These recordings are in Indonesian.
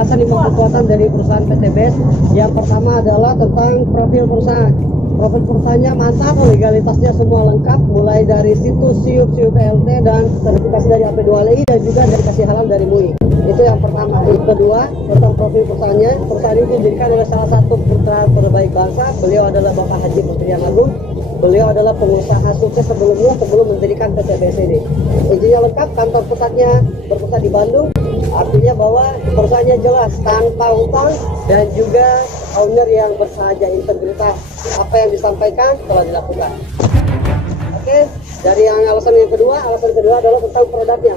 alasan 5 kekuatan dari perusahaan PT BES. Yang pertama adalah tentang profil perusahaan. Profil perusahaannya mantap, legalitasnya semua lengkap, mulai dari situs SIUP PLT dan sertifikasi dari AP2LI dan juga dari kasih halal dari MUI. Itu yang pertama. Yang kedua, tentang profil perusahaannya. Perusahaan ini didirikan oleh salah satu putra terbaik bangsa. Beliau adalah Bapak Haji Muhyiddin Agung. Beliau adalah pengusaha sukses sebelum mendirikan PT BES ini. Izinnya lengkap, kantor pusatnya berpusat di Bandung. Artinya bahwa perusahaannya jelas, tanpa utang dan juga owner yang bersahaja, integritas. Apa yang disampaikan telah dilakukan. Oke, dari alasan kedua adalah tentang produknya.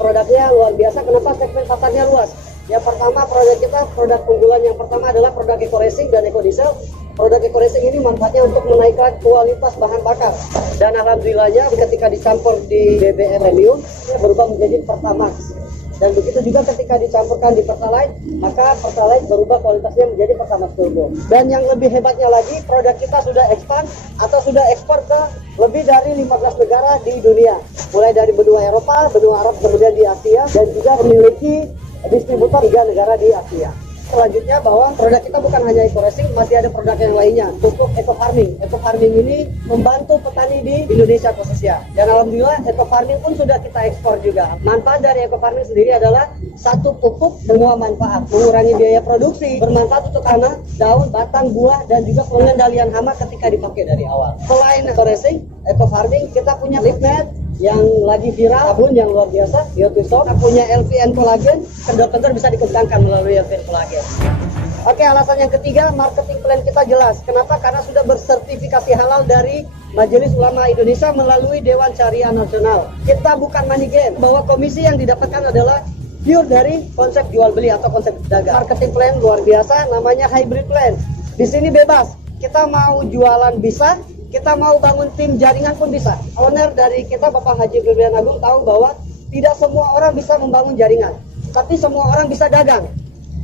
Produknya luar biasa. Kenapa segmen pasarnya luas? Yang pertama, produk kita, produk unggulan yang pertama adalah produk eco racing dan eco diesel. Produk eco racing ini manfaatnya untuk menaikkan kualitas bahan bakar. Dan alhamdulillahnya ketika dicampur di BBM premium berubah menjadi Pertamax. Dan begitu juga ketika dicampurkan di Pertalite, maka Pertalite berubah kualitasnya menjadi Pertamax Turbo. Dan yang lebih hebatnya lagi, produk kita sudah expand atau sudah ekspor ke lebih dari 15 negara di dunia. Mulai dari benua Eropa, benua Arab, kemudian di Asia, dan juga memiliki distributor 3 negara di Asia. Selanjutnya bahwa produk kita bukan hanya eco racing, masih ada produk yang lainnya untuk eco farming. Eco farming ini membantu petani di Indonesia khususnya. Dan alhamdulillah eco farming pun sudah kita ekspor juga. Manfaat dari eco farming sendiri adalah satu pupuk semua manfaat, mengurangi biaya produksi, bermanfaat untuk tanah, daun, batang, buah, dan juga pengendalian hama ketika dipakai dari awal. Selain eco racing, eco farming, kita punya leaf net yang lagi viral, sabun yang luar biasa, Biotisop. Kita punya LVN Collagen, kendor-kendor bisa dikembangkan melalui LVN Collagen. Oke, alasan yang ketiga, marketing plan kita jelas. Kenapa? Karena sudah bersertifikasi halal dari Majelis Ulama Indonesia melalui Dewan Syariah Nasional. Kita bukan money game, bahwa komisi yang didapatkan adalah pure dari konsep jual beli atau konsep dagang. Marketing plan luar biasa, namanya hybrid plan. Di sini bebas, kita mau jualan bisa, kita mau bangun tim jaringan pun bisa. Owner dari kita, Bapak Haji Muhyiddin Agung, tahu bahwa tidak semua orang bisa membangun jaringan, tapi semua orang bisa dagang.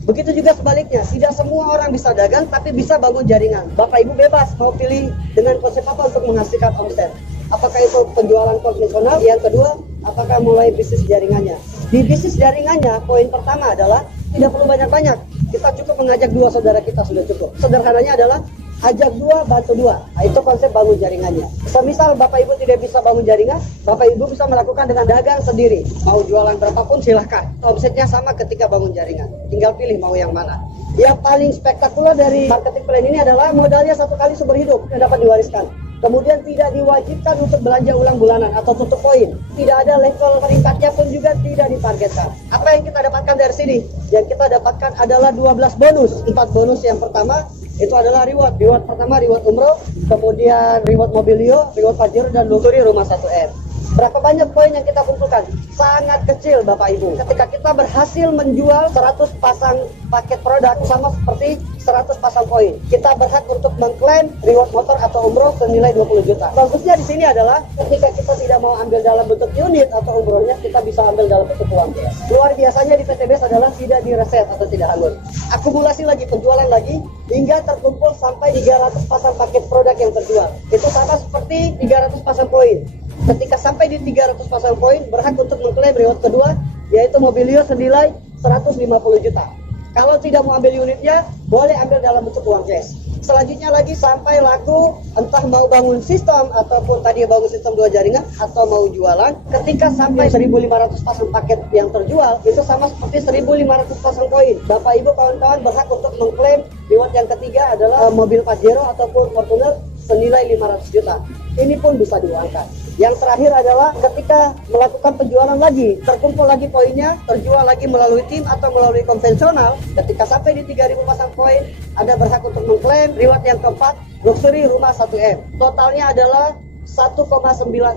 Begitu juga sebaliknya, tidak semua orang bisa dagang, tapi bisa bangun jaringan. Bapak Ibu bebas mau pilih dengan konsep apa untuk menghasilkan omset. Apakah itu penjualan konvensional? Yang kedua, apakah mulai bisnis jaringannya? Di bisnis jaringannya, poin pertama adalah tidak perlu banyak-banyak. Kita cukup mengajak 2 saudara kita sudah cukup. Sederhananya adalah ajak 2, bantu 2. Nah, itu konsep bangun jaringannya. Semisal Bapak Ibu tidak bisa bangun jaringan, Bapak Ibu bisa melakukan dengan dagang sendiri. Mau jualan berapapun silahkan. Omsetnya sama ketika bangun jaringan. Tinggal pilih mau yang mana. Yang paling spektakuler dari marketing plan ini adalah modalnya 1 kali seumur hidup yang dapat diwariskan. Kemudian tidak diwajibkan untuk belanja ulang bulanan atau tutup poin. Tidak ada level peringkatnya pun juga tidak ditargetkan. Apa yang kita dapatkan dari sini? Yang kita dapatkan adalah 12 bonus. 4 bonus yang pertama itu adalah reward. Reward pertama reward umroh, kemudian reward mobilio, reward Pajero, dan luxury rumah 1M. Berapa banyak poin yang kita kumpulkan? Sangat kecil Bapak Ibu. Ketika kita berhasil menjual 100 pasang paket produk sama seperti 100 pasang poin, kita berhak untuk mengklaim reward motor atau umroh senilai 20 juta. Bagusnya di sini adalah ketika kita tidak mau ambil dalam bentuk unit atau umrohnya, kita bisa ambil dalam bentuk uang. Luar biasanya di PT BES adalah tidak direset atau tidak hangus. Akumulasi lagi, penjualan lagi, hingga terkumpul sampai 300 pasang paket produk yang terjual. Itu sama seperti 300 pasang poin. Ketika sampai di 300 pasang poin, berhak untuk mengklaim reward kedua, yaitu mobilio senilai 150 juta. Kalau tidak mau ambil unitnya, boleh ambil dalam bentuk uang cash. Selanjutnya lagi sampai laku, entah mau bangun sistem ataupun tadi bangun sistem 2 jaringan atau mau jualan. Ketika sampai 1.500 pasang paket yang terjual, itu sama seperti 1.500 pasang poin. Bapak Ibu kawan-kawan berhak untuk mengklaim reward yang ketiga adalah mobil Pajero ataupun Fortuner senilai 500 juta. Ini pun bisa diuangkan. Yang terakhir adalah ketika melakukan penjualan lagi, terkumpul lagi poinnya, terjual lagi melalui tim atau melalui konvensional. Ketika sampai di 3.000 pasang poin, Anda berhak untuk mengklaim reward yang keempat, luxury rumah 1M. Totalnya adalah 1,9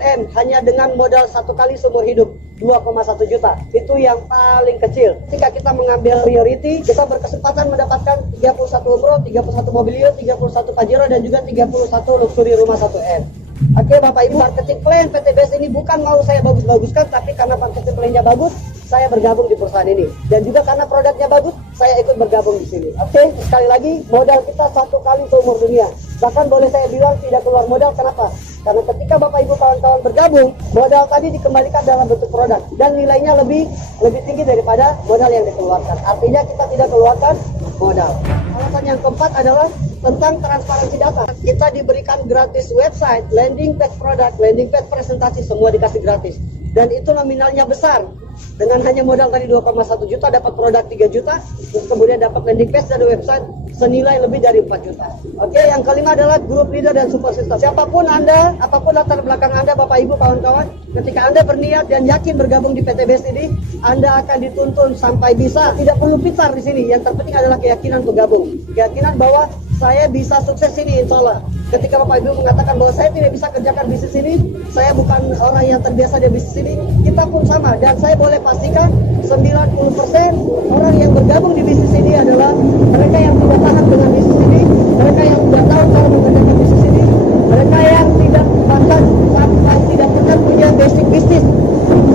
M hanya dengan modal 1 kali seumur hidup 2,1 juta. Itu yang paling kecil. Ketika kita mengambil priority, kita berkesempatan mendapatkan 31 umroh, 31 mobilio, 31 Pajero, dan juga 31 luxury rumah 1M. Oke Bapak Ibu, marketing plan PT BES ini bukan mau saya bagus-baguskan, tapi karena marketing plan-nya bagus, saya bergabung di perusahaan ini. Dan juga karena produknya bagus, saya ikut bergabung di sini. Oke, sekali lagi, modal kita 1 kali seumur dunia. Bahkan boleh saya bilang tidak keluar modal, kenapa? Karena ketika Bapak Ibu kawan-kawan bergabung, modal tadi dikembalikan dalam bentuk produk dan nilainya lebih tinggi daripada modal yang dikeluarkan. Artinya kita tidak keluarkan modal. Alasan yang keempat adalah tentang transparansi data. Kita diberikan gratis website, landing page produk, landing page presentasi, semua dikasih gratis. Dan itu nominalnya besar. Dengan hanya modal tadi 2,1 juta dapat produk 3 juta, terus kemudian dapat landing page dan website senilai lebih dari 4 juta. Oke, yang kelima adalah grup leader dan support system. Siapapun Anda, apapun latar belakang Anda, Bapak Ibu kawan-kawan, ketika Anda berniat dan yakin bergabung di PTBS ini, Anda akan dituntun sampai bisa. Tidak perlu pintar di sini. Yang terpenting adalah keyakinan bergabung. Keyakinan bahwa saya bisa sukses ini, insya Allah. Ketika Bapak Ibu mengatakan bahwa saya tidak bisa kerjakan bisnis ini, saya bukan orang yang terbiasa di bisnis ini, kita pun sama. Dan saya boleh pastikan 90% orang yang bergabung di bisnis ini adalah mereka yang tidak paham dengan bisnis ini, mereka yang tidak tahu cara mengerjakan bisnis ini, mereka yang tidak bahkan sampai tidak pernah punya basic bisnis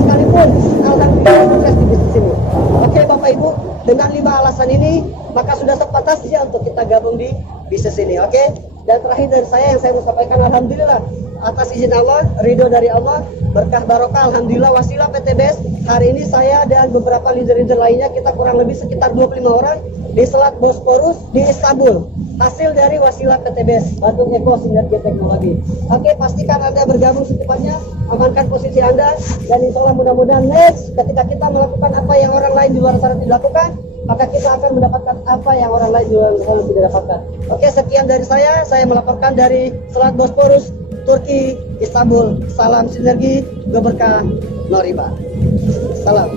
sekalipun, alhamdulillah sukses di bisnis ini. Oke Bapak Ibu, dengan 5 alasan ini maka sudah sepantasnya untuk kita gabung di bisnis ini. Oke. Dan terakhir dari saya yang saya mau sampaikan, alhamdulillah atas izin Allah, ridho dari Allah, berkah barokah, alhamdulillah wasilah PTBS. Hari ini saya dan beberapa leader-leader lainnya, kita kurang lebih sekitar 25 orang di Selat Bosporus di Istanbul. Hasil dari wasilah PTBS, Batu Eko Sinergi Teknologi. Oke, pastikan Anda bergabung secepatnya, amankan posisi Anda, dan insya Allah mudah-mudahan next ketika kita melakukan apa yang orang lain di luar sana tidak lakukan, maka kita akan mendapatkan apa yang orang lain di luar sana tidak dapatkan. Oke, sekian dari saya melaporkan dari Selat Bosporus, Turki, Istanbul. Salam sinergi, berkah, no riba. Salam.